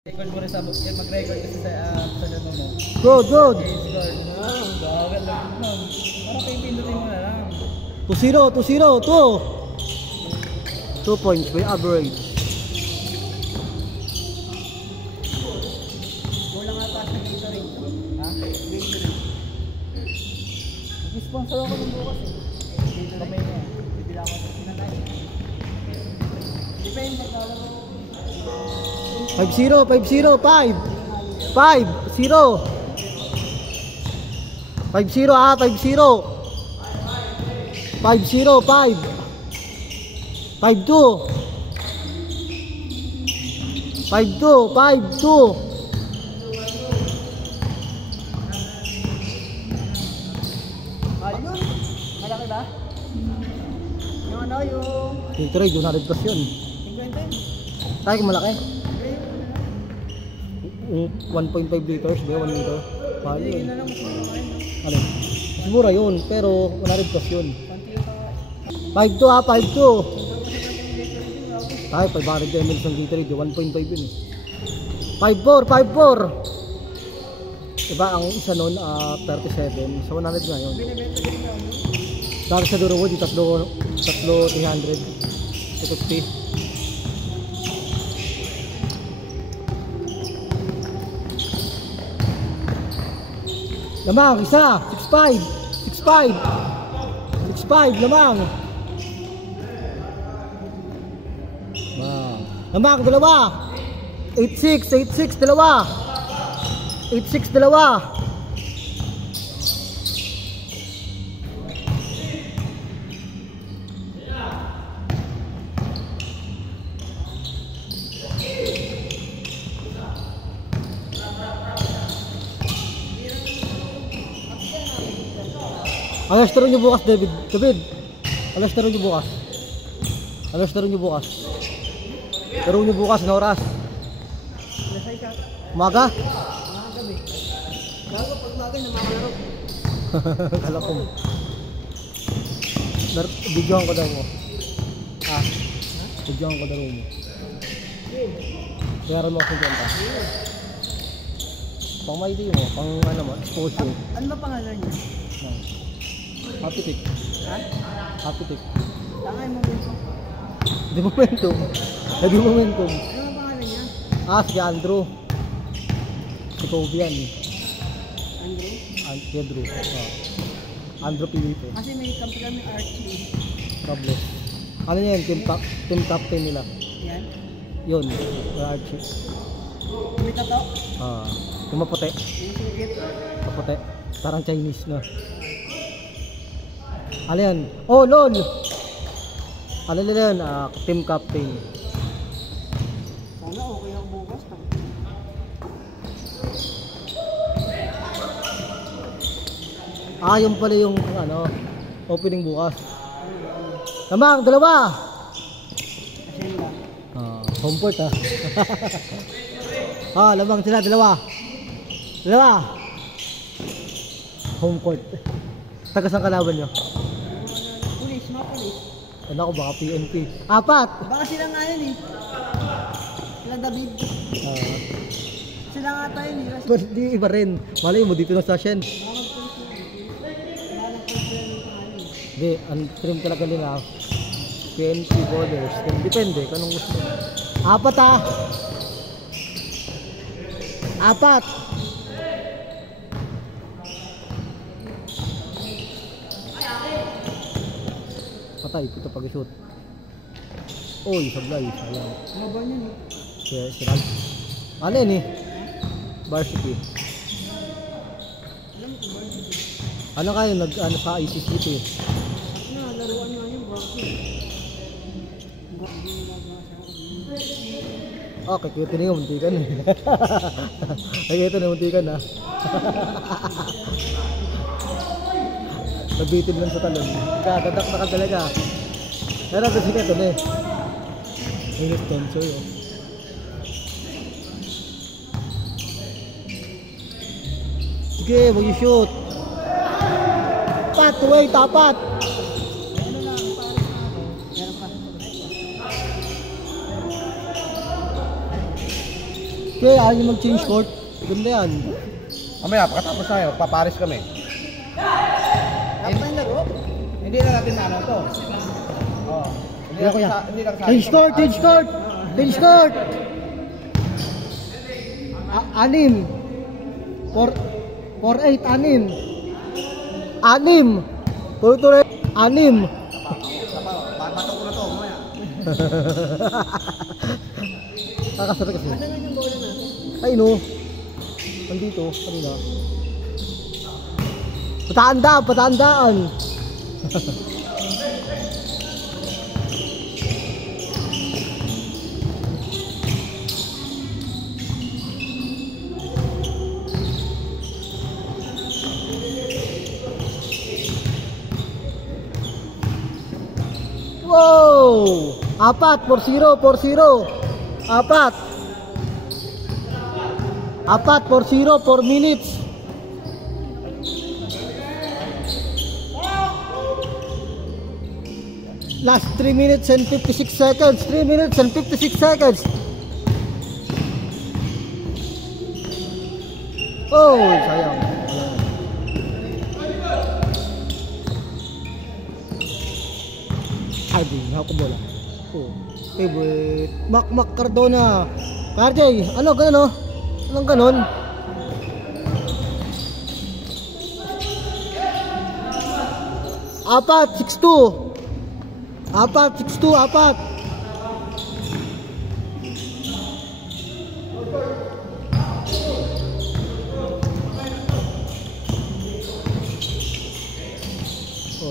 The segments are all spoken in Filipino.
Record mo rin sa book. Mag-record kasi sa ano mo. Good, good. Bagal lang naman. Parang pipindutin mo na lang. 2-0, 2-0, 2. 2 points by average. Wala nga taas na dito rin. Ha? Dito rin. Mag-sponsor ako ng bukas eh. Dito rin. Kamay na yan. Bibila ako sa sinanay. Depende ka lang. 5-0, 5-0, 5. 5-0. 5-0 ah, 5-0. 5-0, 5. 5-2. 5-2, 5-2. Ayun. Malaki ba? Yung ano yung... Dito rin, doon narin kasi yun. 50? Tayo kung malaki. 1.5 liters, ba? 1 liter. Paano yun? Ano? Mura yun, pero wala rin cost yun. 5.2 ah, 5.2. Tayo, 500 ml ng Gatorade, 1.5 yun eh. 5.4, 5.4. Diba, ang isa nun, 37. So, 100 na yun. Dahil sa Durwood, yung tatlo 300. 250. Lamang, isa, 6.5, 6.5, 6.5, lamang. Lamang, dalawa. 8.6, 8.6, dalawa. 8.6, dalawa. Alas taro nyo bukas, David. Alas taro nyo bukas. Alas taro nyo bukas. Taro nyo bukas na oras. Umaga? Gabi. Gago pag umaga na makalaro. Kala ko. Videohan ko daw mo. Videohan ko daw mo. Kaya rin mo ako dyan pa. Pang may ID mo, pang ano mo, exposure. Ano ba pangalan niya? Happy Tick. Ha? Happy Tick. Tangay mo dito. Di momentum. Di momentum. Ano ba pangalan niya? Si Andrew. Si Kobe yan. Andrew? Andrew Pilito. Kasi may kampi kami Archie. Tablet. Ano yan? Team captain nila. Yan? Yun. Archie. May tato? Yung maputi. Yung sugit? Maputi. Parang Chinese na. Ano yan? Oh, lol! Ano nila yan? Team captain. Sana okay ako bukas. Yung pala yung ano, opening bukas. Lamang, dalawa! Kasi lang. Home court lamang sila, dalawa. Dalawa! Home court. Taga saan kalaban nyo? Pulis, mga pulis. Ano ko, baka PNP. 4! Baka sila nga yun eh. Sila David. Sila nga tayo eh. Pero di iba rin. Malay mo dito ng sasyon. Hindi, ang trim talaga nila. PNP borders. Depende kung anong gusto mo. 4 patay, ito pag-shoot. Oy, sablay, sayang. Ano ba yun eh? Si Ralph. Ano yun eh? Varsity. Ano kayo nag-ano sa ICCT? Ano, laruan nga yun, bro. Okay, kaya ito na yung muntikan eh. Kaya ito na yung muntikan ha. Nabitin lang sa talon. Kadadak na ka talaga. Pero kasi ka ito na eh. May sponsor eh. Sige, mag-shoot. Pathway, tapat. Kaya ayaw nyo mag-change court. Ganda yan. Mamaya, pagkatapos tayo, paparis kami. Dapat na yung laro. Hindi na natin na ano to. Oo. Hindi lang sa... Hindi lang sa... Change court! Change court! Change court! Anim. 4-8, anim. Anim. Tuloy-tuloy. Anim. Bato ko na to, mamaya. Kakasarap kasi. Ano naman yung bola natin? Ay no. Nandito, kanina. Patandaan, patandaan. Wow! 4, 4-0, 4-0. 4. 4-0, 4 minutes. Last 3 minutes and 56 seconds. 3 minutes and 56 seconds. Oh, sayang. Ay, di ako bola. Oh, favorite. Mac Cardona. RJ, ano ganun oh? Anong ganun? Apat, 6-2. 6-2, 4.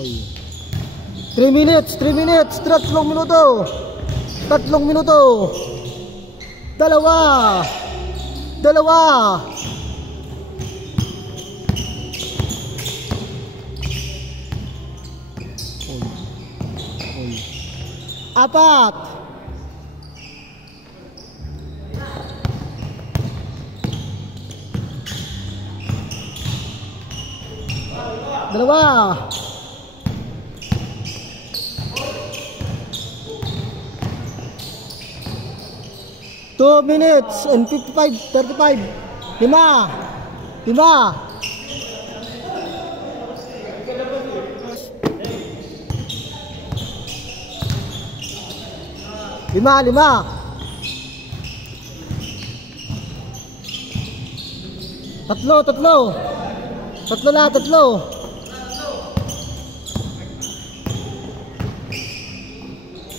Oy. 3 minutes, 3 minuto. 3 minuto. Dalawa. Oy. 4. Dalawa. 2 minutes and 35. 5. 5. 3.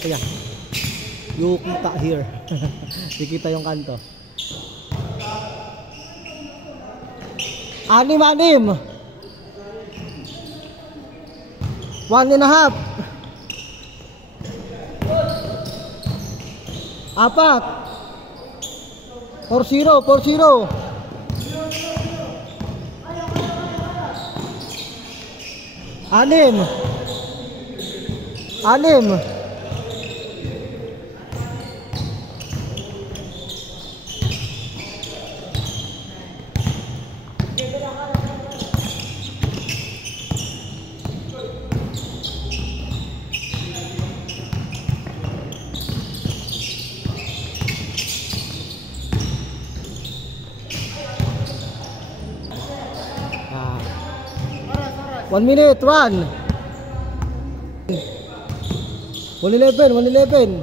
Kaya yung kita here. Dikita yung kanto. 6. 1.5. 4. 4-0. 6. 1 minute, 1. 111.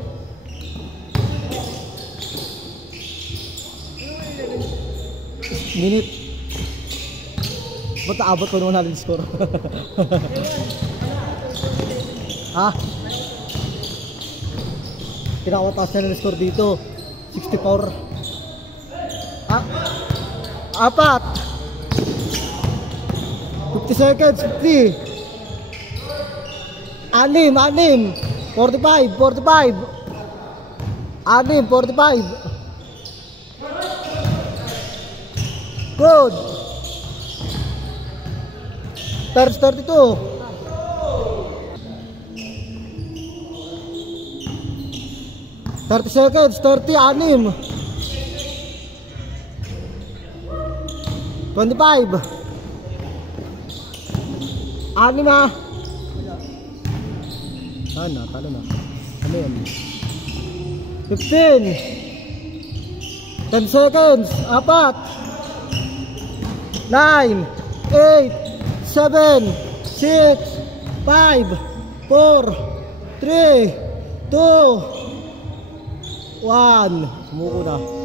Minute. Ba't naabot ko nung natin score? Ha? Pinakataas na ng score dito. 64. 4. 50 seconds, 50. 6. 45. 45. Good. 32. 30 seconds, 30. 25. 6 na. Talo na. Ano yan? 15. 10 seconds. 4, 9, 8, 7, 6, 5, 4, 3, 2, 1. Sumuko na.